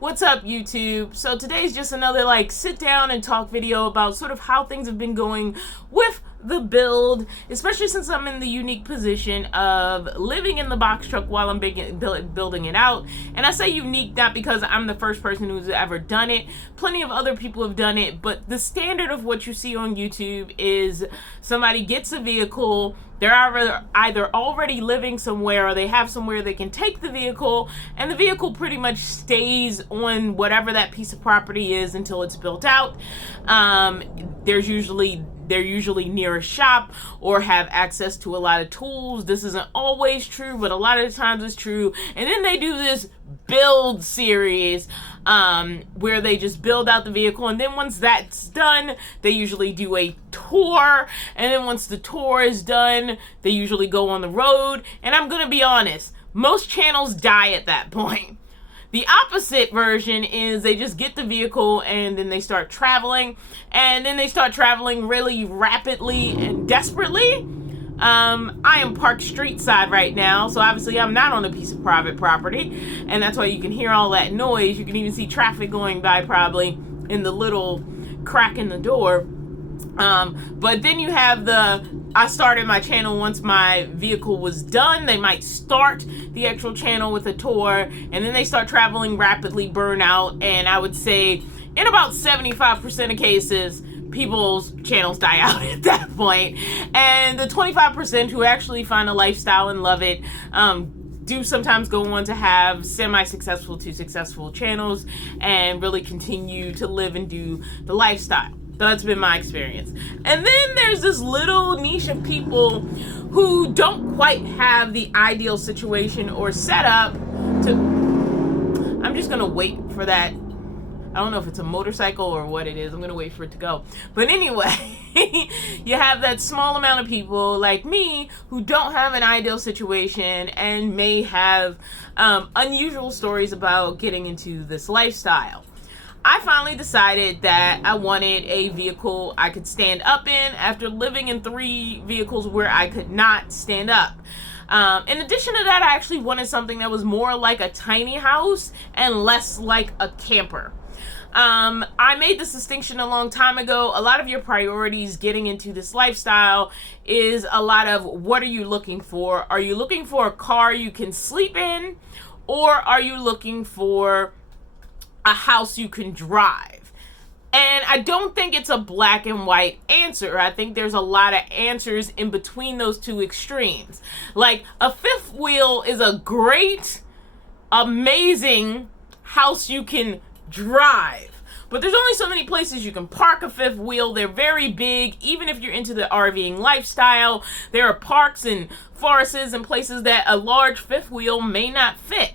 What's up, YouTube? So today's just another sit down and talk video about sort of how things have been going with the build, especially since I'm in the unique position of living in the box truck while I'm building it out. And I say unique not because I'm the first person who's ever done it. Plenty of other people have done it, but the standard of what you see on YouTube is somebody gets a vehicle, they're either already living somewhere or they have somewhere they can take the vehicle, and the vehicle pretty much stays on whatever that piece of property is until it's built out. They're usually near a shop or have access to a lot of tools. This isn't always true, but a lot of the times it's true. And then they do this build series where they just build out the vehicle, and then once that's done, they usually do a tour, and then once the tour is done, they usually go on the road. And I'm gonna be honest, most channels die at that point. The opposite version is they just get the vehicle and then they start traveling, and then they start traveling really rapidly and desperately. I am parked street side right now, so obviously I'm not on a piece of private property, and that's why you can hear all that noise. You can even see traffic going by probably in the little crack in the door. But then you have I started my channel once my vehicle was done. They might start the actual channel with a tour, and then they start traveling rapidly, burn out, and I would say in about 75% of cases, people's channels die out at that point. And the 25% who actually find a lifestyle and love it do sometimes go on to have semi-successful to successful channels and really continue to live and do the lifestyle. So that's been my experience. And then there's this little niche of people who don't quite have the ideal situation or setup to... I'm just gonna wait for that. I don't know if it's a motorcycle or what it is. I'm gonna wait for it to go. But anyway, you have that small amount of people like me who don't have an ideal situation and may have unusual stories about getting into this lifestyle. I finally decided that I wanted a vehicle I could stand up in after living in 3 vehicles where I could not stand up. In addition to that, I actually wanted something that was more like a tiny house and less like a camper. I made this distinction a long time ago. A lot of your priorities getting into this lifestyle is a lot of what are you looking for? Are you looking for a car you can sleep in, or are you looking for a house you can drive? And I don't think it's a black and white answer. I think there's a lot of answers in between those two extremes. Like, a fifth wheel is a great, amazing house you can drive, but there's only so many places you can park a fifth wheel. They're very big. Even if you're into the RVing lifestyle, there are parks and forests and places that a large fifth wheel may not fit.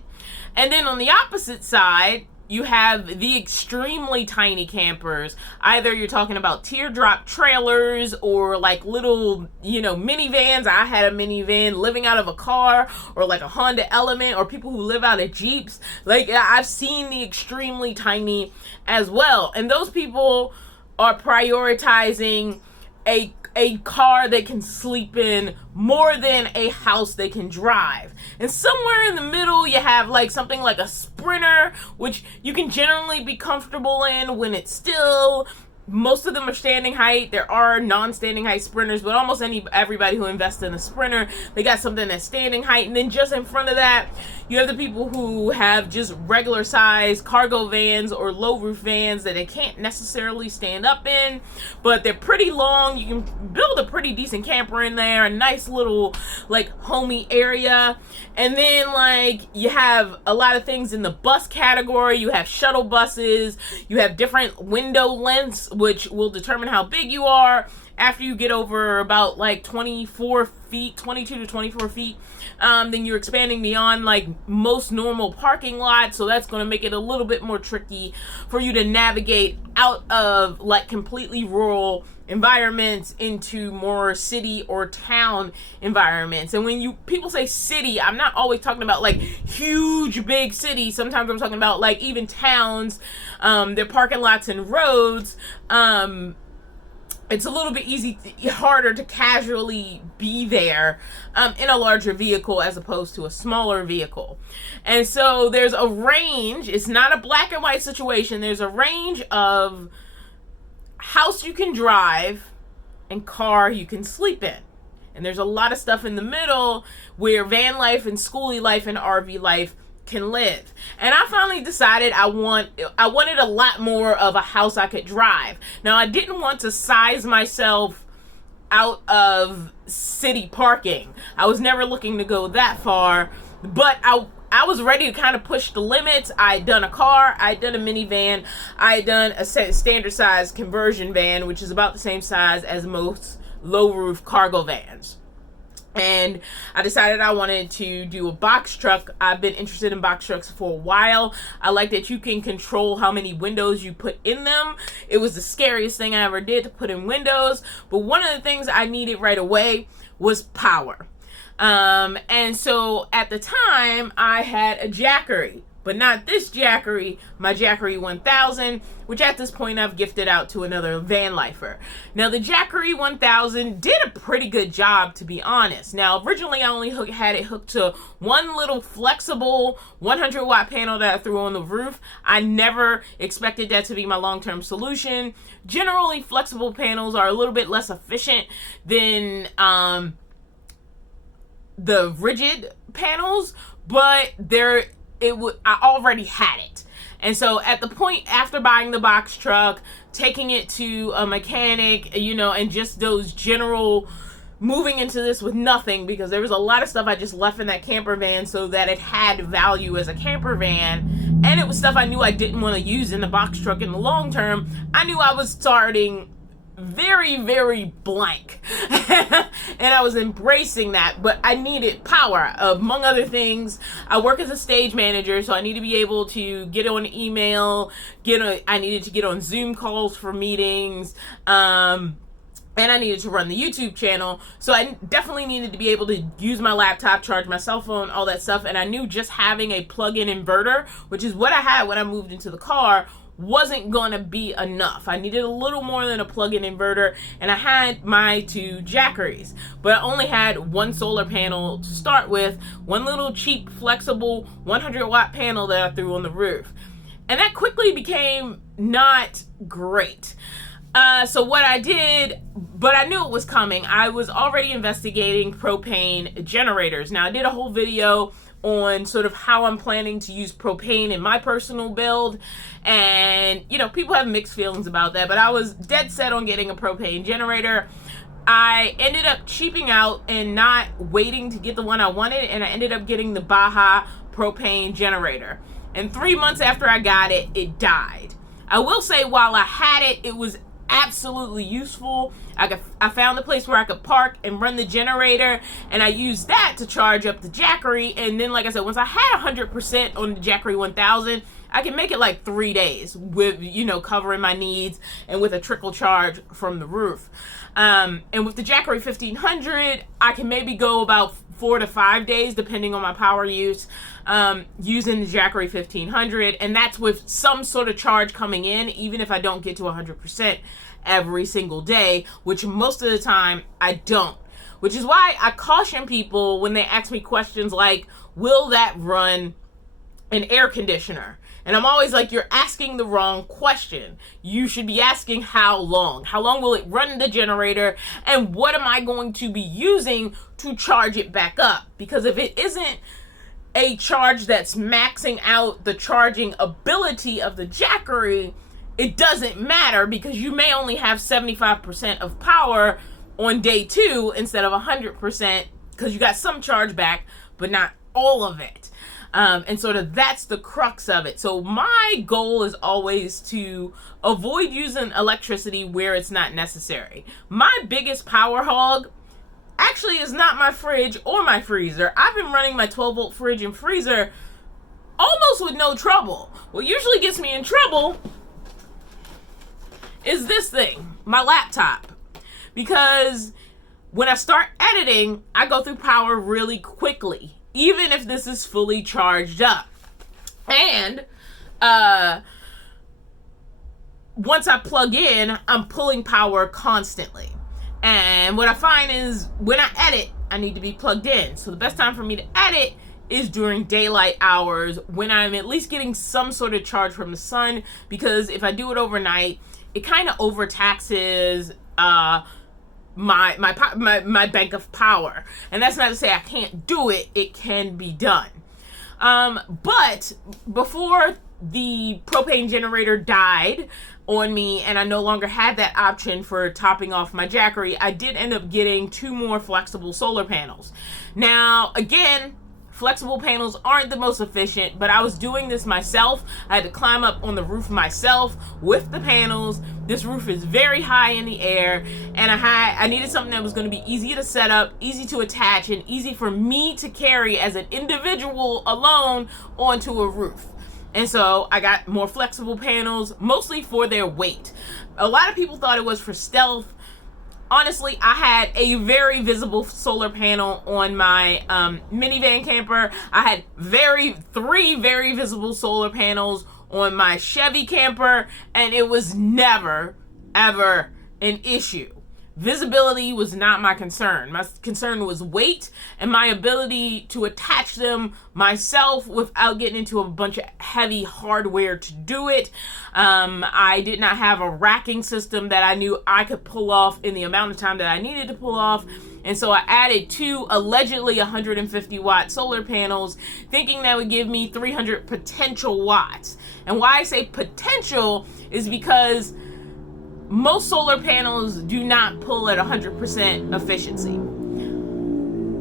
And then on the opposite side, you have the extremely tiny campers. Either you're talking about teardrop trailers or like little, minivans. I had a minivan living out of a car, or like a Honda Element, or people who live out of Jeeps. Like, I've seen the extremely tiny as well. And those people are prioritizing a car they can sleep in more than a house they can drive. And somewhere in the middle, you have something like a Sprinter, which you can generally be comfortable in when it's still... Most of them are standing height. There are non-standing height Sprinters, but almost everybody who invests in a Sprinter, they got something that's standing height. And then just in front of that, you have the people who have just regular size cargo vans or low roof vans that they can't necessarily stand up in, but they're pretty long. You can build a pretty decent camper in there, a nice little homey area. And then you have a lot of things in the bus category. You have shuttle buses, you have different window lengths, which will determine how big you are. After you get over about 24 feet, 22 to 24 feet, then you're expanding beyond most normal parking lots. So that's going to make it a little bit more tricky for you to navigate out of completely rural environments into more city or town environments. And when people say city, I'm not always talking about huge big cities. Sometimes I'm talking about even towns, their parking lots and roads. it's a little bit harder to casually be there in a larger vehicle as opposed to a smaller vehicle. And so there's a range. It's not a black and white situation. There's a range of house you can drive and car you can sleep in. And there's a lot of stuff in the middle where van life and schoolie life and RV life can live. And I finally decided I wanted a lot more of a house I could drive. Now, I didn't want to size myself out of city parking. I was never looking to go that far, but I was ready to kind of push the limits. I'd done a car, I'd done a minivan, I'd done a standard size conversion van, which is about the same size as most low roof cargo vans. And I decided I wanted to do a box truck. I've been interested in box trucks for a while. I like that you can control how many windows you put in them. It was the scariest thing I ever did to put in windows. But one of the things I needed right away was power. And so at the time I had a Jackery, but not this Jackery, my Jackery 1000, which at this point I've gifted out to another van lifer. Now, the Jackery 1000 did a pretty good job, to be honest. Now, originally I only had it hooked to one little flexible 100-watt panel that I threw on the roof. I never expected that to be my long-term solution. Generally, flexible panels are a little bit less efficient than the rigid panels, but I already had it. And so at the point after buying the box truck, taking it to a mechanic, and just those general moving into this with nothing, because there was a lot of stuff I just left in that camper van so that it had value as a camper van, and it was stuff I knew I didn't want to use in the box truck in the long term. I knew I was starting very, very blank. And I was embracing that, but I needed power. Among other things, I work as a stage manager, so I need to be able to get on email, I needed to get on Zoom calls for meetings, and I needed to run the YouTube channel. So I definitely needed to be able to use my laptop, charge my cell phone, all that stuff. And I knew just having a plug-in inverter, which is what I had when I moved into the car, wasn't gonna be enough. I needed a little more than a plug-in inverter, and I had my two Jackeries, but I only had one solar panel to start with, one little cheap flexible 100-watt panel that I threw on the roof, and that quickly became not great. So what I did, but I knew it was coming, I was already investigating propane generators. Now, I did a whole video on sort of how I'm planning to use propane in my personal build, and people have mixed feelings about that, but I was dead set on getting a propane generator. I ended up cheaping out and not waiting to get the one I wanted, and I ended up getting the Baja propane generator, and 3 months after I got it, it died. I will say, while I had it, it was absolutely useful. I found a place where I could park and run the generator, and I used that to charge up the Jackery. And then, like I said, once I had 100% on the Jackery 1000, I can make it like 3 days with, covering my needs and with a trickle charge from the roof. And with the Jackery 1500, I can maybe go about 4 to 5 days, depending on my power use, using the Jackery 1500, and that's with some sort of charge coming in, even if I don't get to 100% every single day, which most of the time I don't. Which is why I caution people when they ask me questions like, will that run an air conditioner? And I'm always like, you're asking the wrong question. You should be asking how long. How long will it run the generator? And what am I going to be using to charge it back up? Because if it isn't a charge that's maxing out the charging ability of the Jackery, it doesn't matter, because you may only have 75% of power on day 2 instead of 100%, because you got some charge back, but not all of it. And sort of that's the crux of it. So my goal is always to avoid using electricity where it's not necessary. My biggest power hog actually is not my fridge or my freezer. I've been running my 12-volt fridge and freezer almost with no trouble. What usually gets me in trouble is this thing, my laptop. Because when I start editing, I go through power really quickly, even if this is fully charged up. And once I plug in, I'm pulling power constantly. And what I find is when I edit, I need to be plugged in. So the best time for me to edit is during daylight hours when I'm at least getting some sort of charge from the sun, because if I do it overnight, it kind of overtaxes my bank of power. And that's not to say I can't do it. It can be done. But before the propane generator died on me and I no longer had that option for topping off my Jackery, I did end up getting 2 more flexible solar panels. Now, again, flexible panels aren't the most efficient, but I was doing this myself. I had to climb up on the roof myself with the panels. This roof is very high in the air, and I needed something that was going to be easy to set up, easy to attach, and easy for me to carry as an individual alone onto a roof. And so I got more flexible panels, mostly for their weight. A lot of people thought it was for stealth. Honestly, I had a very visible solar panel on my minivan camper. I had 3 very visible solar panels on my Chevy camper, and it was never, ever an issue. Visibility was not my concern. My concern was weight and my ability to attach them myself without getting into a bunch of heavy hardware to do it. I did not have a racking system that I knew I could pull off in the amount of time that I needed to pull off. And so I added 2 allegedly 150 watt solar panels, thinking that would give me 300 potential watts. And why I say potential is because most solar panels do not pull at 100% efficiency.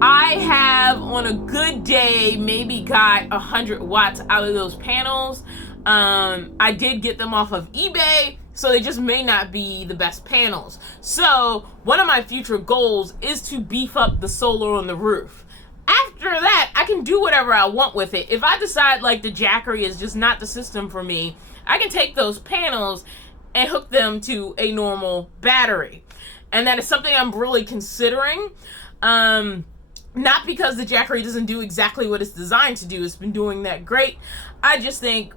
I have, on a good day, maybe got 100 watts out of those panels. I did get them off of eBay, so they just may not be the best panels. So one of my future goals is to beef up the solar on the roof. After that, I can do whatever I want with it. If I decide like the Jackery is just not the system for me, I can take those panels and hook them to a normal battery. And that is something I'm really considering. Not because the Jackery doesn't do exactly what it's designed to do. It's been doing that great. I just think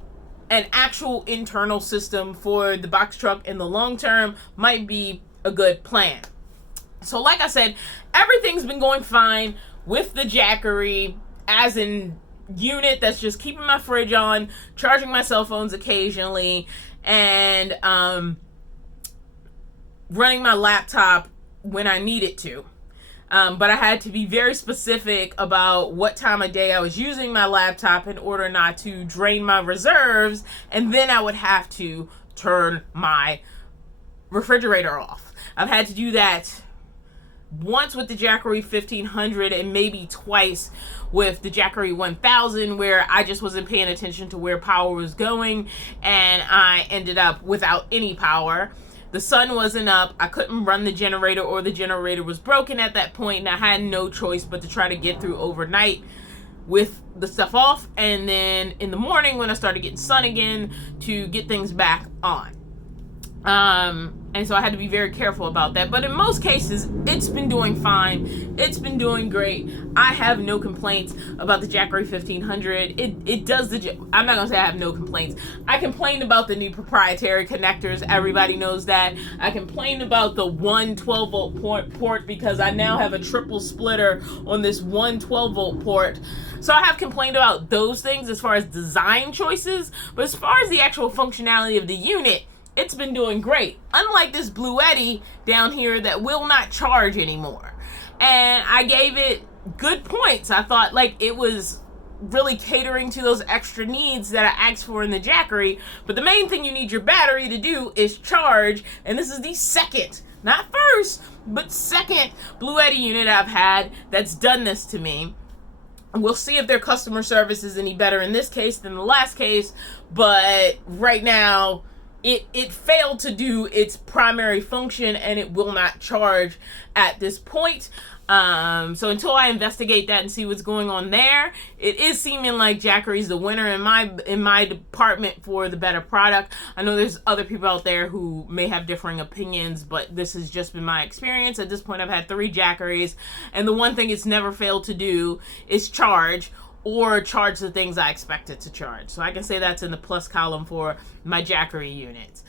an actual internal system for the box truck in the long term might be a good plan. So like I said, everything's been going fine with the Jackery as in unit that's just keeping my fridge on, charging my cell phones occasionally, and running my laptop when I need it to. But I had to be very specific about what time of day I was using my laptop in order not to drain my reserves, and then I would have to turn my refrigerator off. I've had to do that once with the Jackery 1500 and maybe twice with the Jackery 1000, where I just wasn't paying attention to where power was going and I ended up without any power. The sun wasn't up, I couldn't run the generator, or the generator was broken at that point, and I had no choice but to try to get through overnight with the stuff off, and then in the morning when I started getting sun again to get things back on. And so I had to be very careful about that. But in most cases, it's been doing fine. It's been doing great. I have no complaints about the Jackery 1500. It does I'm not going to say I have no complaints. I complained about the new proprietary connectors. Everybody knows that. I complained about the 112 volt port because I now have a triple splitter on this 112 volt port. So I have complained about those things as far as design choices. But as far as the actual functionality of the unit, it's been doing great. Unlike this Bluetti down here that will not charge anymore. And I gave it good points. I thought like it was really catering to those extra needs that I asked for in the Jackery. But the main thing you need your battery to do is charge. And this is the second, not first, but second Bluetti unit I've had that's done this to me. We'll see if their customer service is any better in this case than the last case. But right now, it failed to do its primary function, and it will not charge at this point. So until I investigate that and see what's going on there, it is seeming like Jackery's the winner in my department for the better product. I know there's other people out there who may have differing opinions, but this has just been my experience. At this point, I've had 3 Jackeries, and the one thing it's never failed to do is charge, or charge the things I expect it to charge. So I can say that's in the plus column for my Jackery units.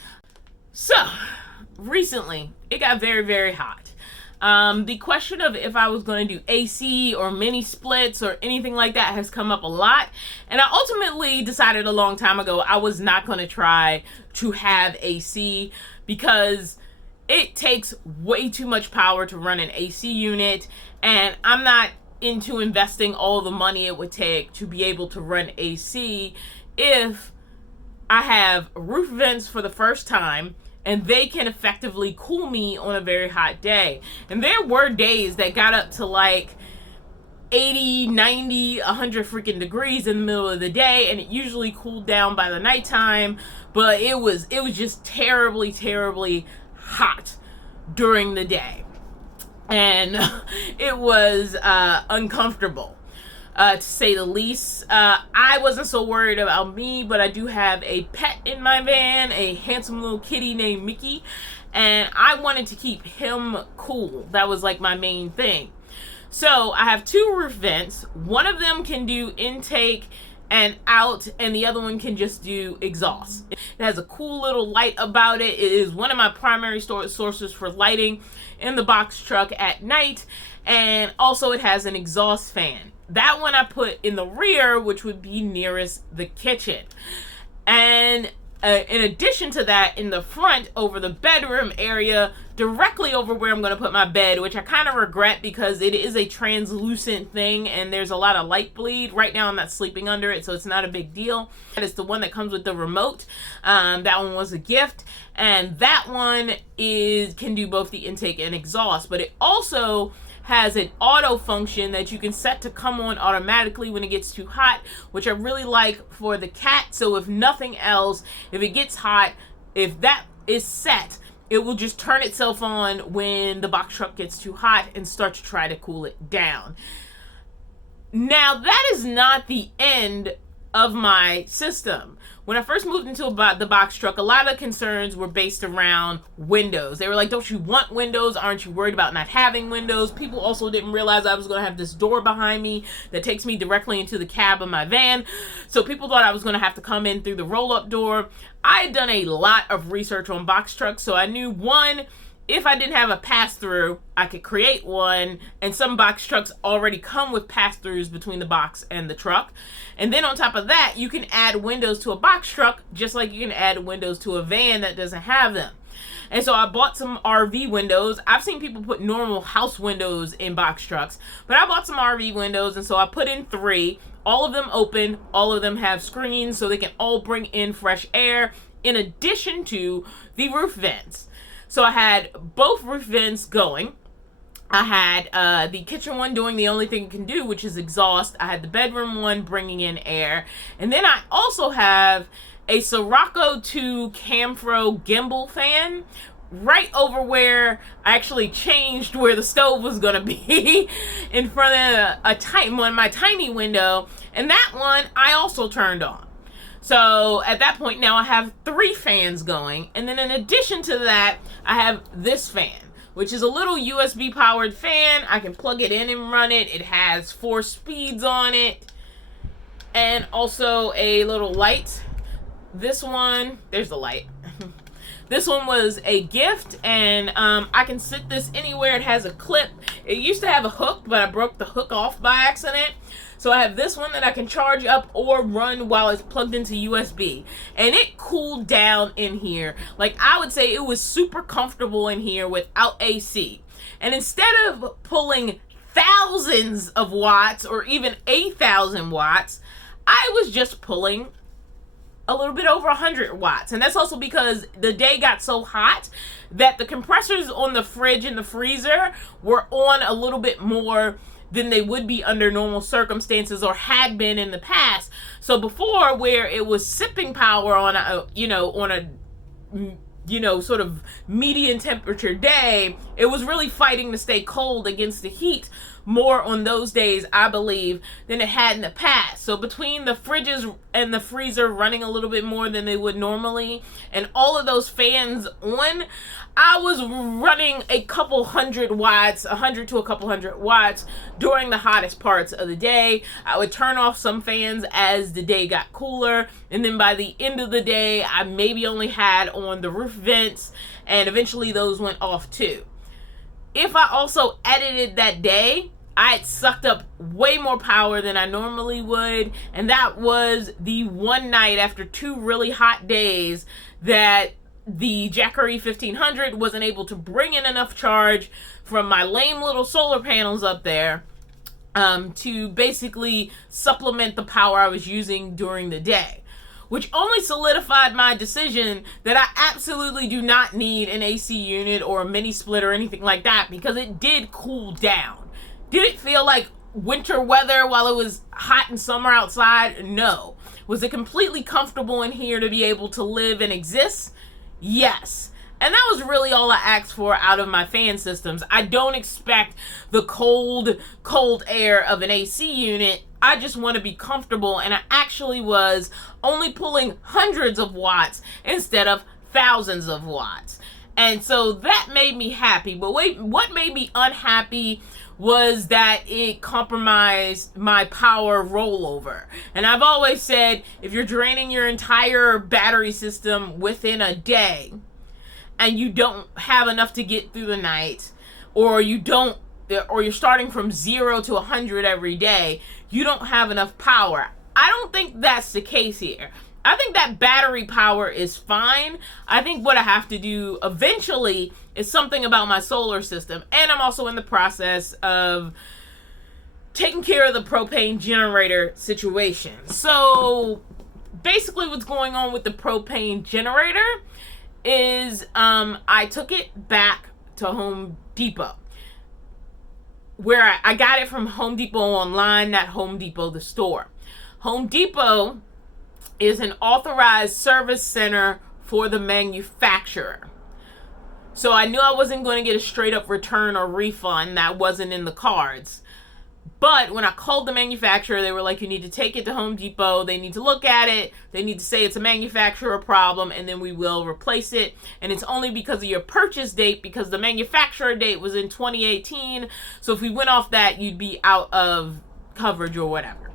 So, recently, it got very, very hot. The question of if I was going to do AC or mini splits or anything like that has come up a lot. And I ultimately decided a long time ago I was not going to try to have AC because it takes way too much power to run an AC unit. And I'm not into investing all the money it would take to be able to run AC if I have roof vents for the first time and they can effectively cool me on a very hot day. And there were days that got up to like 80, 90, 100 freaking degrees in the middle of the day, and it usually cooled down by the nighttime, but it was just terribly, terribly hot during the day. And it was uncomfortable. To say the least. I wasn't so worried about me, but I do have a pet in my van, a handsome little kitty named Mickey, and I wanted to keep him cool. That was like my main thing. So I have two roof vents. One of them can do intake and out, and the other one can just do exhaust. It has a cool little light about it. It is one of my primary sources for lighting in the box truck at night, and also it has an exhaust fan. That one I put in the rear, which would be nearest the kitchen. And in addition to that, in the front, over the bedroom area, directly over where I'm going to put my bed, which I kind of regret because it is a translucent thing and there's a lot of light bleed. Right now I'm not sleeping under it, so it's not a big deal. It's the one that comes with the remote. That one was a gift. And that one can do both the intake and exhaust, but it also has an auto function that you can set to come on automatically when it gets too hot, which I really like for the cat. So if nothing else, if it gets hot, if that is set, it will just turn itself on when the box truck gets too hot and start to try to cool it down. Now, that is not the end of my system. When I first moved into the box truck, a lot of concerns were based around windows. They were like, don't you want windows? Aren't you worried about not having windows? People also didn't realize I was going to have this door behind me that takes me directly into the cab of my van. So people thought I was going to have to come in through the roll-up door. I had done a lot of research on box trucks, so I knew, one, if I didn't have a pass-through, I could create one, and some box trucks already come with pass-throughs between the box and the truck. And then on top of that, you can add windows to a box truck, just like you can add windows to a van that doesn't have them. And so I bought some RV windows. I've seen people put normal house windows in box trucks, but I bought some RV windows, and so I put in 3. All of them open, all of them have screens, so they can all bring in fresh air, in addition to the roof vents. So I had both roof vents going. I had the kitchen one doing the only thing it can do, which is exhaust. I had the bedroom one bringing in air. And then I also have a Sirocco 2 Camfro gimbal fan right over where I actually changed where the stove was going to be in front of my tiny window. And that one I also turned on. So at that point now I have 3 fans going, and then in addition to that I have this fan, which is a little USB powered fan. I can plug it in and run it. It has 4 speeds on it, and also a little light. This one, there's the light. This one was a gift, and I can sit this anywhere. It has a clip. It used to have a hook, but I broke the hook off by accident. So I have this one that I can charge up or run while it's plugged into USB. And it cooled down in here. Like, I would say it was super comfortable in here without AC. And instead of pulling thousands of watts or even 8,000 watts, I was just pulling a little bit over 100 watts. And that's also because the day got so hot that the compressors on the fridge and the freezer were on a little bit more than they would be under normal circumstances or had been in the past. So before, where it was sipping power on a sort of median temperature day, it was really fighting to stay cold against the heat. more on those days, I believe, than it had in the past. So between the fridges and the freezer running a little bit more than they would normally, and all of those fans on, I was running a couple hundred watts, 100 to a couple hundred watts during the hottest parts of the day. I would turn off some fans as the day got cooler, and then by the end of the day, I maybe only had on the roof vents, and eventually those went off too. If I also edited that day, I had sucked up way more power than I normally would, and that was the one night after 2 really hot days that the Jackery 1500 wasn't able to bring in enough charge from my lame little solar panels up there to basically supplement the power I was using during the day, which only solidified my decision that I absolutely do not need an AC unit or a mini split or anything like that, because it did cool down. Did it feel like winter weather while it was hot and summer outside? No. Was it completely comfortable in here to be able to live and exist? Yes. And that was really all I asked for out of my fan systems. I don't expect the cold air of an AC unit. I just want to be comfortable, and I actually was only pulling hundreds of watts instead of thousands of watts. And so that made me happy. But wait, what made me unhappy was that it compromised my power rollover. And I've always said, if you're draining your entire battery system within a day and you don't have enough to get through the night, or you're starting from 0 to 100 every day, you don't have enough power. I don't think that's the case here. I think that battery power is fine. I think what I have to do eventually is something about my solar system. And I'm also in the process of taking care of the propane generator situation. So basically what's going on with the propane generator is I took it back to Home Depot, where I got it from Home Depot online, not Home Depot the store. Home Depot is an authorized service center for the manufacturer. So I knew I wasn't going to get a straight up return or refund. That wasn't in the cards. But when I called the manufacturer, they were like, you need to take it to Home Depot. They need to look at it. They need to say it's a manufacturer problem, and then we will replace it. And it's only because of your purchase date, because the manufacturer date was in 2018. So if we went off that, you'd be out of coverage or whatever.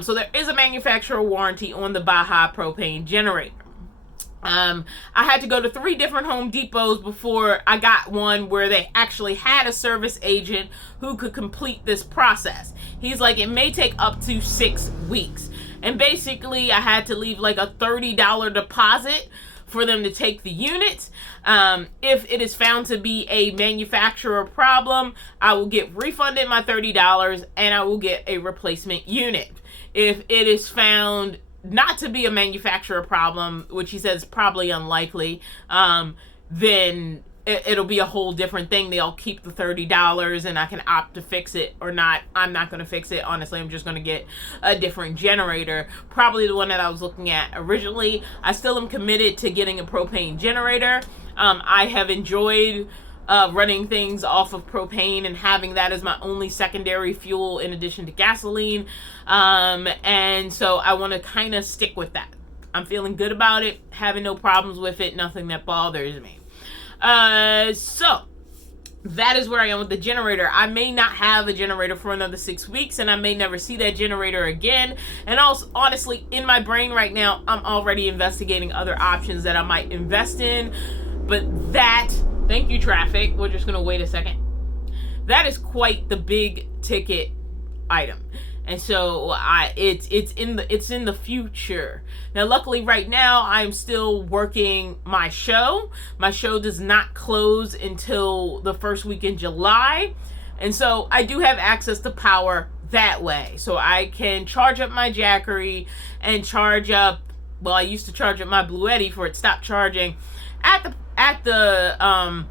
So there is a manufacturer warranty on the Baja propane generator. I had to go to 3 different Home Depots before I got one where they actually had a service agent who could complete this process. He's like, it may take up to 6 weeks. And basically, I had to leave like a $30 deposit for them to take the unit. If it is found to be a manufacturer problem, I will get refunded my $30 and I will get a replacement unit. If it is found not to be a manufacturer problem, which he says is probably unlikely, then it'll be a whole different thing. They'll keep the $30 and I can opt to fix it or not. I'm not going to fix it. Honestly, I'm just going to get a different generator. Probably the one that I was looking at originally. I still am committed to getting a propane generator. I have enjoyed running things off of propane and having that as my only secondary fuel in addition to gasoline. And so I want to kind of stick with that. I'm feeling good about it, having no problems with it, nothing that bothers me. So that is where I am with the generator. I may not have a generator for another 6 weeks, and I may never see that generator again. And also, honestly, in my brain right now, I'm already investigating other options that I might invest in. But that, thank you, traffic. We're just going to wait a second. That is quite the big ticket item. And so it's in the future. Now, luckily right now I'm still working my show. My show does not close until the first week in July. And so I do have access to power that way. So I can charge up my Jackery and charge up, well, I used to charge up my Blue Eddy for it stopped charging at the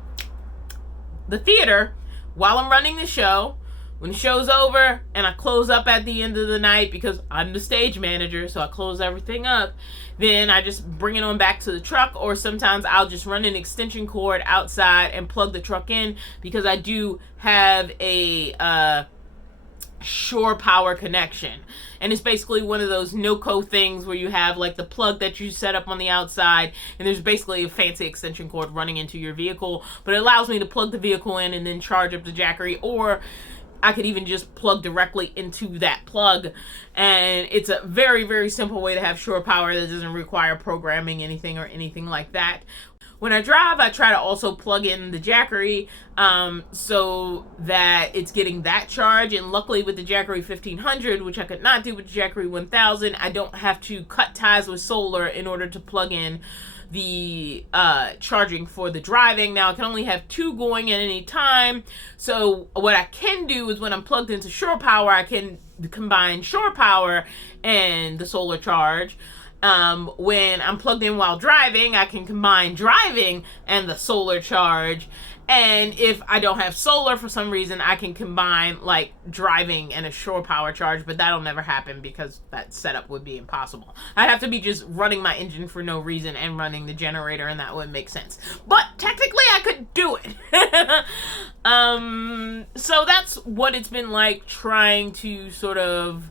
theater while I'm running the show. When the show's over and I close up at the end of the night, because I'm the stage manager, so I close everything up, then I just bring it on back to the truck, or sometimes I'll just run an extension cord outside and plug the truck in, because I do have a shore power connection. And it's basically one of those no-co things where you have like the plug that you set up on the outside, and there's basically a fancy extension cord running into your vehicle, but it allows me to plug the vehicle in and then charge up the Jackery, or I could even just plug directly into that plug. And it's a very, very simple way to have shore power that doesn't require programming anything or anything like that. When I drive, I try to also plug in the Jackery so that it's getting that charge. And luckily with the Jackery 1500, which I could not do with the Jackery 1000, I don't have to cut ties with solar in order to plug in the charging for the driving. Now I can only have 2 going at any time. So what I can do is when I'm plugged into shore power, I can combine shore power and the solar charge. When I'm plugged in while driving, I can combine driving and the solar charge. And if I don't have solar for some reason, I can combine like driving and a shore power charge, but that'll never happen because that setup would be impossible. I'd have to be just running my engine for no reason and running the generator, and that wouldn't make sense. But technically I could do it. So that's what it's been like trying to sort of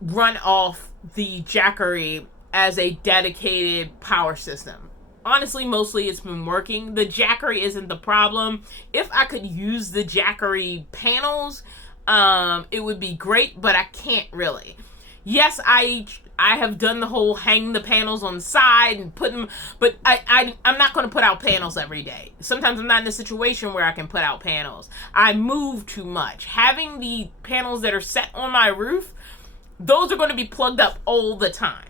run off the Jackery as a dedicated power system. Honestly, mostly it's been working. The Jackery isn't the problem. If I could use the Jackery panels, it would be great, but I can't really. Yes, I have done the whole hang the panels on the side and put them, but I'm not going to put out panels every day. Sometimes I'm not in a situation where I can put out panels. I move too much. Having the panels that are set on my roof, those are going to be plugged up all the time.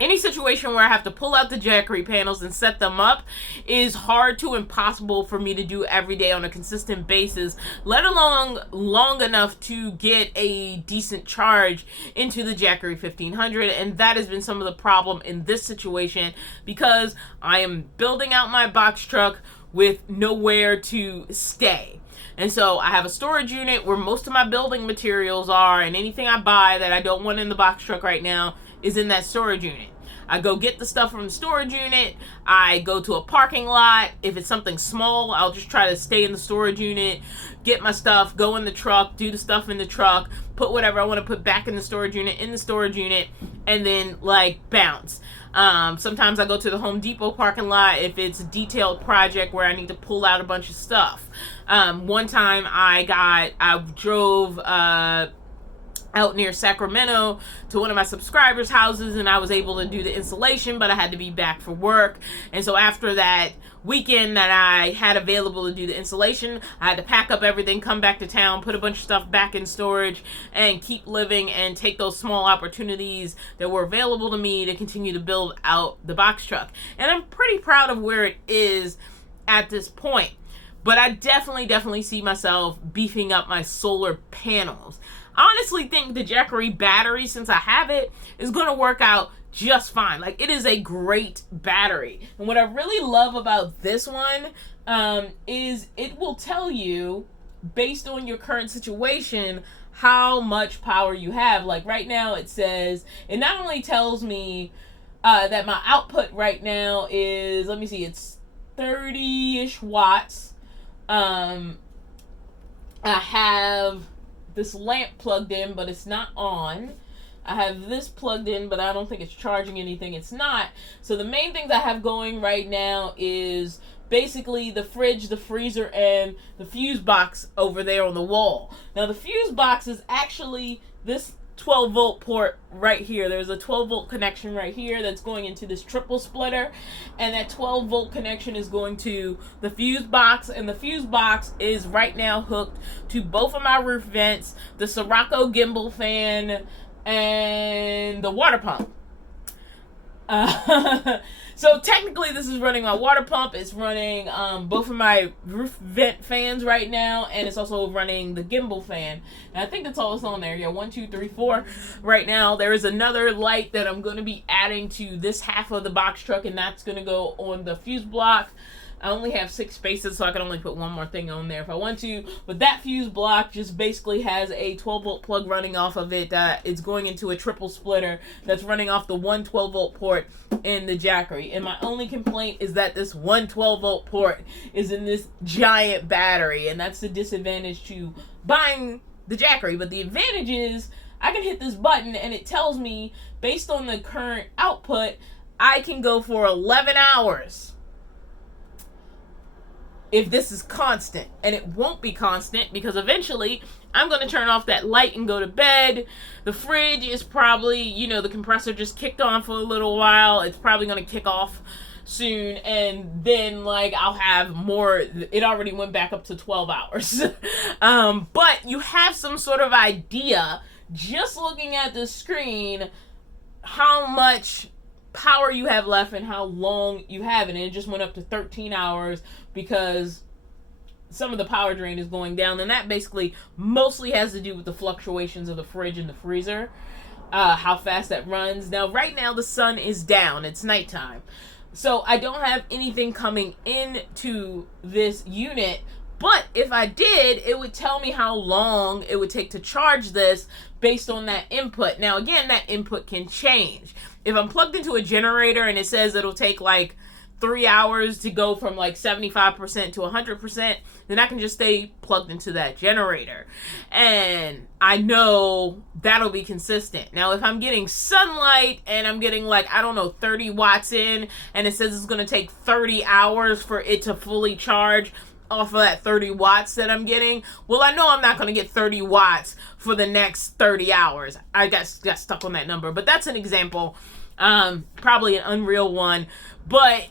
Any situation where I have to pull out the Jackery panels and set them up is hard to impossible for me to do every day on a consistent basis, let alone long enough to get a decent charge into the Jackery 1500. And that has been some of the problem in this situation because I am building out my box truck with nowhere to stay. And so I have a storage unit where most of my building materials are, and anything I buy that I don't want in the box truck right now is in that storage unit. I go get the stuff from the storage unit. I go to a parking lot. If it's something small, I'll just try to stay in the storage unit, get my stuff, go in the truck, do the stuff in the truck, put whatever I want to put back in the storage unit, and then like bounce. Sometimes I go to the Home Depot parking lot if it's a detailed project where I need to pull out a bunch of stuff. One time I drove out near Sacramento to one of my subscribers' houses, and I was able to do the installation, but I had to be back for work. And so after that weekend that I had available to do the installation, I had to pack up everything, come back to town, put a bunch of stuff back in storage, and keep living and take those small opportunities that were available to me to continue to build out the box truck. And I'm pretty proud of where it is at this point. But I definitely see myself beefing up my solar panels. I honestly think the Jackery battery, since I have it, is going to work out just fine. Like, it is a great battery. And what I really love about this one is it will tell you, based on your current situation, how much power you have. Like right now it says, it not only tells me that my output right now is, let me see, it's 30-ish watts. I have this lamp plugged in, but it's not on. I have this plugged in, but I don't think it's charging anything. It's not. So the main things I have going right now is basically the fridge, the freezer, and the fuse box over there on the wall. Now the fuse box is actually this 12 volt port right here. There's a 12 volt connection right here that's going into this triple splitter, and that 12 volt connection is going to the fuse box, and the fuse box is right now hooked to both of my roof vents, the Sirocco gimbal fan, and the water pump. So technically this is running my water pump, it's running both of my roof vent fans right now, and it's also running the gimbal fan. And I think that's all that's on there. Yeah, 1, 2, 3, 4 right now. There is another light that I'm going to be adding to this half of the box truck, and that's going to go on the fuse block. I only have 6 spaces, so I can only put one more thing on there if I want to. But that fuse block just basically has a 12 volt plug running off of it. It's going into a triple splitter that's running off the 1 12 volt port in the Jackery. And my only complaint is that this 1 12 volt port is in this giant battery, and that's the disadvantage to buying the Jackery. But the advantage is I can hit this button and it tells me, based on the current output, I can go for 11 hours. If this is constant. And it won't be constant because eventually I'm going to turn off that light and go to bed. The fridge is probably, the compressor just kicked on for a little while. It's probably going to kick off soon, and then I'll have more. It already went back up to 12 hours. But you have some sort of idea just looking at the screen how much power you have left and how long you have it. And it just went up to 13 hours because some of the power drain is going down, and that basically mostly has to do with the fluctuations of the fridge and the freezer, how fast that runs. Now, right now the sun is down. It's nighttime. So I don't have anything coming into this unit, but if I did, it would tell me how long it would take to charge this based on that input. Now, again, that input can change. If I'm plugged into a generator and it says it'll take 3 hours to go from 75% to 100%, then I can just stay plugged into that generator. And I know that'll be consistent. Now, if I'm getting sunlight and I'm getting 30 watts in, and it says it's going to take 30 hours for it to fully charge off of that 30 watts that I'm getting, well, I know I'm not going to get 30 watts for the next 30 hours. I got stuck on that number, but that's an example. Probably an unreal one, but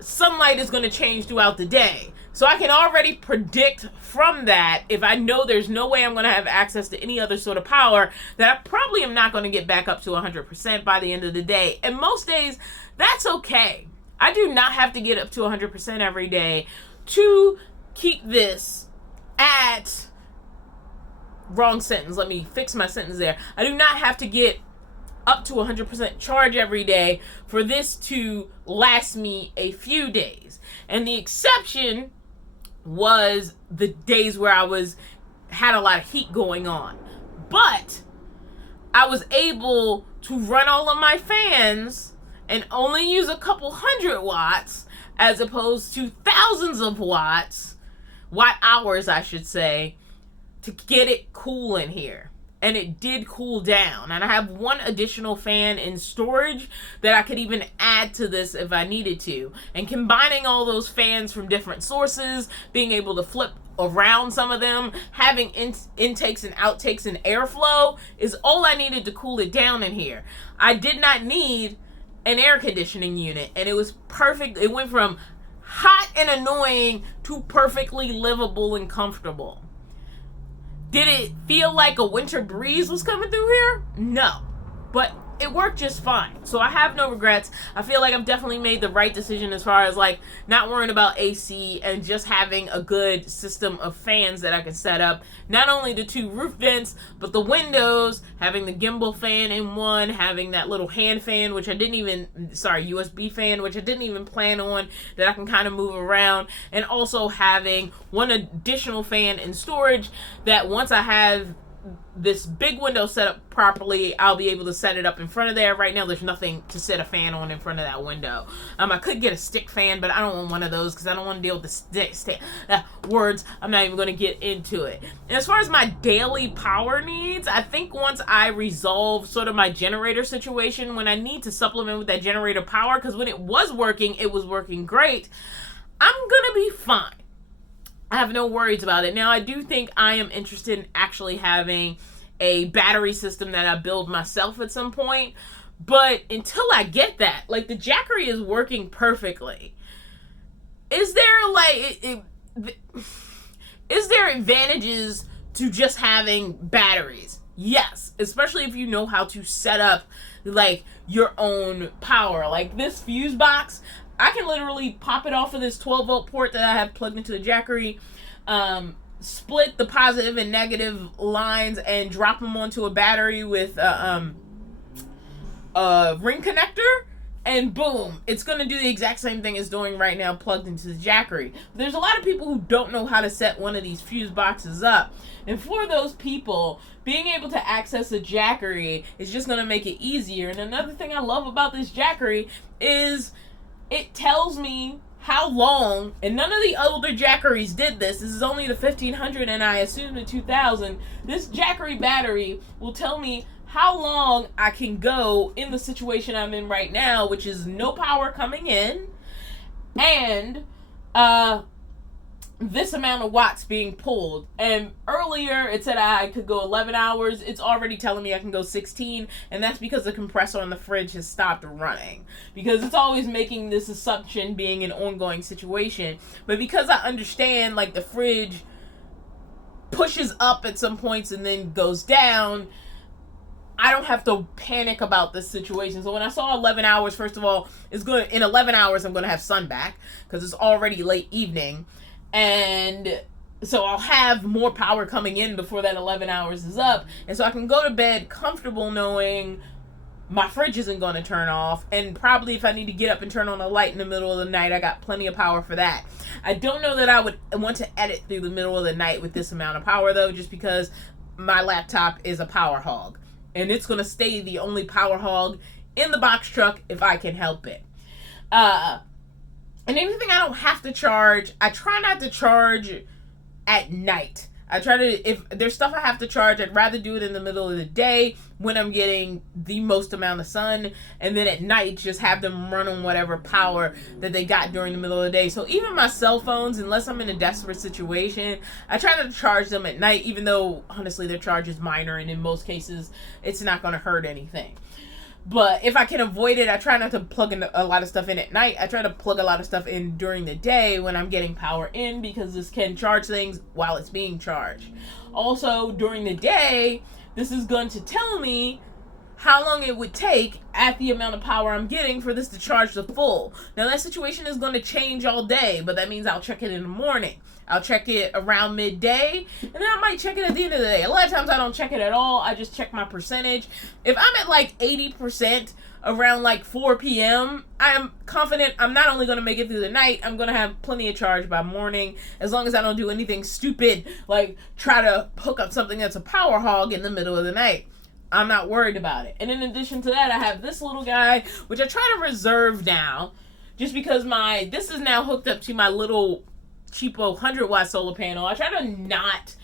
sunlight is going to change throughout the day. So I can already predict from that, if I know there's no way I'm going to have access to any other sort of power, that I probably am not going to get back up to 100% by the end of the day. And most days, that's okay. I do not have to get up to 100% every day to keep this at... Wrong sentence. Let me fix my sentence there. I do not have to get up to 100% charge every day for this to last me a few days. And the exception was the days where I had a lot of heat going on. But I was able to run all of my fans and only use a couple hundred watts as opposed to thousands of watt hours, I should say, to get it cool in here. And it did cool down. And I have one additional fan in storage that I could even add to this if I needed to. And combining all those fans from different sources, being able to flip around some of them, having intakes and outtakes and airflow is all I needed to cool it down in here. I did not need an air conditioning unit, and it was perfect. It went from hot and annoying to perfectly livable and comfortable. Did it feel like a winter breeze was coming through here? No. But it worked just fine. So I have no regrets. I feel like I've definitely made the right decision as far as not worrying about AC and just having a good system of fans that I can set up. Not only the 2 roof vents, but the windows, having the gimbal fan in one, having that little hand fan, USB fan, which I didn't even plan on, that I can kind of move around, and also having one additional fan in storage that once I have this big window set up properly, I'll be able to set it up in front of there. Right now, there's nothing to set a fan on in front of that window. I could get a stick fan, but I don't want one of those because I don't want to deal with the stick words. I'm not even going to get into it. And as far as my daily power needs, I think once I resolve sort of my generator situation, when I need to supplement with that generator power, because when it was working great, I'm going to be fine. I have no worries about it. Now, I do think I am interested in actually having a battery system that I build myself at some point. But until I get that, the Jackery is working perfectly. Is there is there advantages to just having batteries? Yes, especially if you know how to set up your own power. This fuse box, I can literally pop it off of this 12 volt port that I have plugged into the Jackery, split the positive and negative lines and drop them onto a battery with a ring connector, and boom, it's going to do the exact same thing it's doing right now plugged into the Jackery. There's a lot of people who don't know how to set one of these fuse boxes up. And for those people, being able to access a Jackery is just going to make it easier. And another thing I love about this Jackery is it tells me how long, and none of the older Jackeries did this. This is only the 1500 and I assume the 2000. This Jackery battery will tell me how long I can go in the situation I'm in right now, which is no power coming in, and this amount of watts being pulled. And earlier it said I could go 11 hours. It's already telling me I can go 16, and that's because the compressor on the fridge has stopped running, because it's always making this assumption being an ongoing situation. But because I understand, like, the fridge pushes up at some points and then goes down, I don't have to panic about this situation. So when I saw 11 hours, first of all, in 11 hours I'm going to have sun back, because it's already late evening. And so I'll have more power coming in before that 11 hours is up. And so I can go to bed comfortable knowing my fridge isn't going to turn off. And probably if I need to get up and turn on a light in the middle of the night, I got plenty of power for that. I don't know that I would want to edit through the middle of the night with this amount of power, though, just because my laptop is a power hog. And it's going to stay the only power hog in the box truck if I can help it. And anything I don't have to charge, I try not to charge at night. I try to, if there's stuff I have to charge, I'd rather do it in the middle of the day when I'm getting the most amount of sun, and then at night just have them run on whatever power that they got during the middle of the day. So even my cell phones, unless I'm in a desperate situation, I try not to charge them at night, even though honestly their charge is minor, and in most cases it's not going to hurt anything. But if I can avoid it, I try not to plug in a lot of stuff in at night. I try to plug a lot of stuff in during the day when I'm getting power in, because this can charge things while it's being charged. Also, during the day, this is going to tell me how long it would take at the amount of power I'm getting for this to charge the full. Now, that situation is going to change all day, but that means I'll check it in the morning. I'll check it around midday, and then I might check it at the end of the day. A lot of times I don't check it at all. I just check my percentage. If I'm at like 80% around like 4 p.m., I am confident I'm not only going to make it through the night, I'm going to have plenty of charge by morning, as long as I don't do anything stupid like try to hook up something that's a power hog in the middle of the night. I'm not worried about it. And in addition to that, I have this little guy, which I try to reserve now, just because this is now hooked up to my little cheapo 100-watt solar panel. I try to not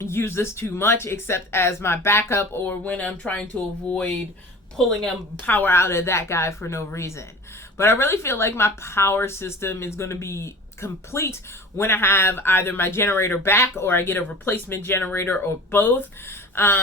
use this too much, except as my backup or when I'm trying to avoid pulling power out of that guy for no reason. But I really feel like my power system is going to be complete when I have either my generator back or I get a replacement generator, or both,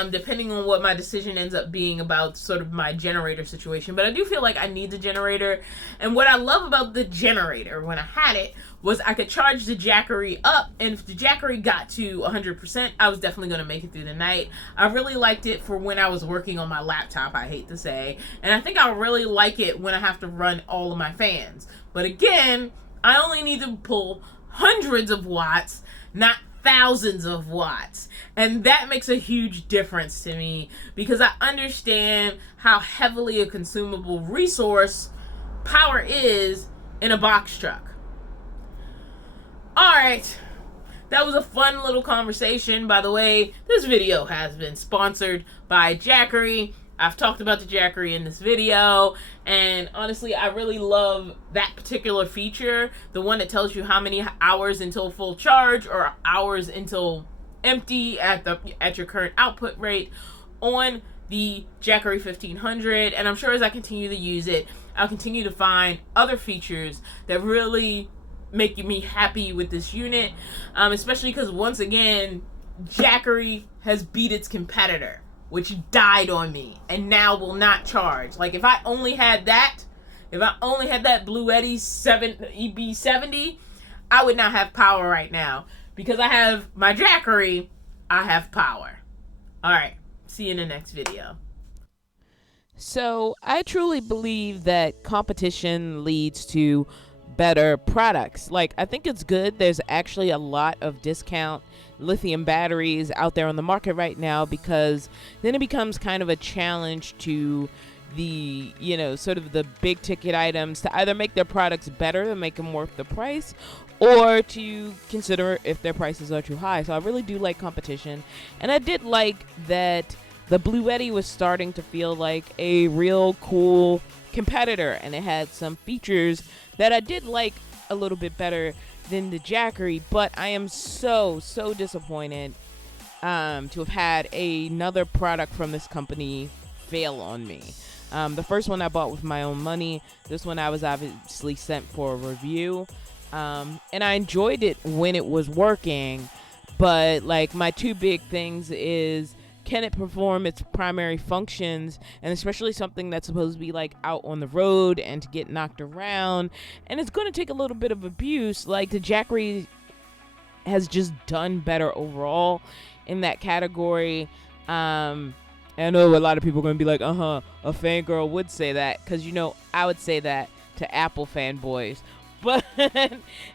depending on what my decision ends up being about sort of my generator situation. But I do feel like I need the generator, and what I love about the generator when I had it was I could charge the Jackery up, and if the Jackery got to 100%, I was definitely going to make it through the night. I really liked it for when I was working on my laptop, I hate to say, and I think I'll really like it when I have to run all of my fans. But again, I only need to pull hundreds of watts, not thousands of watts. And that makes a huge difference to me, because I understand how heavily a consumable resource power is in a box truck. Alright, that was a fun little conversation. By the way, this video has been sponsored by Jackery. I've talked about the Jackery in this video, and honestly, I really love that particular feature, the one that tells you how many hours until full charge or hours until empty at your current output rate on the Jackery 1500. And I'm sure as I continue to use it, I'll continue to find other features that really make me happy with this unit, especially because, once again, Jackery has beat its competitor, which died on me and now will not charge. Like, if I only had that Blue Eddy EB70, I would not have power right now. Because I have my Jackery, I have power. Alright, see you in the next video. So I truly believe that competition leads to better products. Like, I think it's good there's actually a lot of discount lithium batteries out there on the market right now, because then it becomes kind of a challenge to the, sort of the big ticket items to either make their products better and make them worth the price, or to consider if their prices are too high. So I really do like competition, and I did like that the Blue Eddy was starting to feel like a real cool competitor, and it had some features that I did like a little bit better than the Jackery, but I am so disappointed to have had another product from this company fail on me. The first one I bought with my own money. This one I was obviously sent for a review, and I enjoyed it when it was working, but like my two big things is, can it perform its primary functions, and especially something that's supposed to be like out on the road and to get knocked around, and it's going to take a little bit of abuse. Like the Jackery has just done better overall in that category. I know a lot of people are going to be like, a fangirl would say that, because I would say that to Apple fanboys. But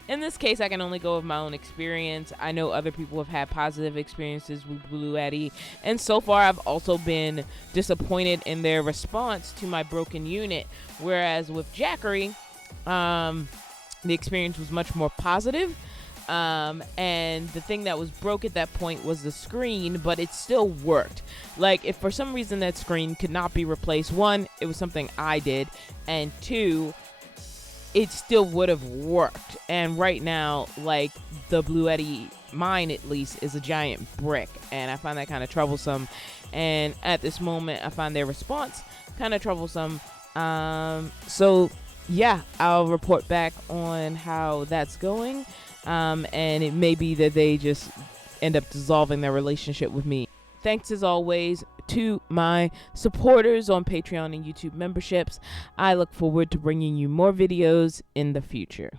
in this case, I can only go with my own experience. I know other people have had positive experiences with Bluetti, and so far I've also been disappointed in their response to my broken unit. Whereas with Jackery, the experience was much more positive. And the thing that was broke at that point was the screen, but it still worked. Like, if for some reason that screen could not be replaced, one, it was something I did, and two, it still would have worked. And right now, like, the Bluetti, mine at least, is a giant brick, and I find that kind of troublesome. And at this moment, I find their response kind of troublesome. So yeah, I'll report back on how that's going. And it may be that they just end up dissolving their relationship with me. Thanks as always to my supporters on Patreon and YouTube memberships. I look forward to bringing you more videos in the future.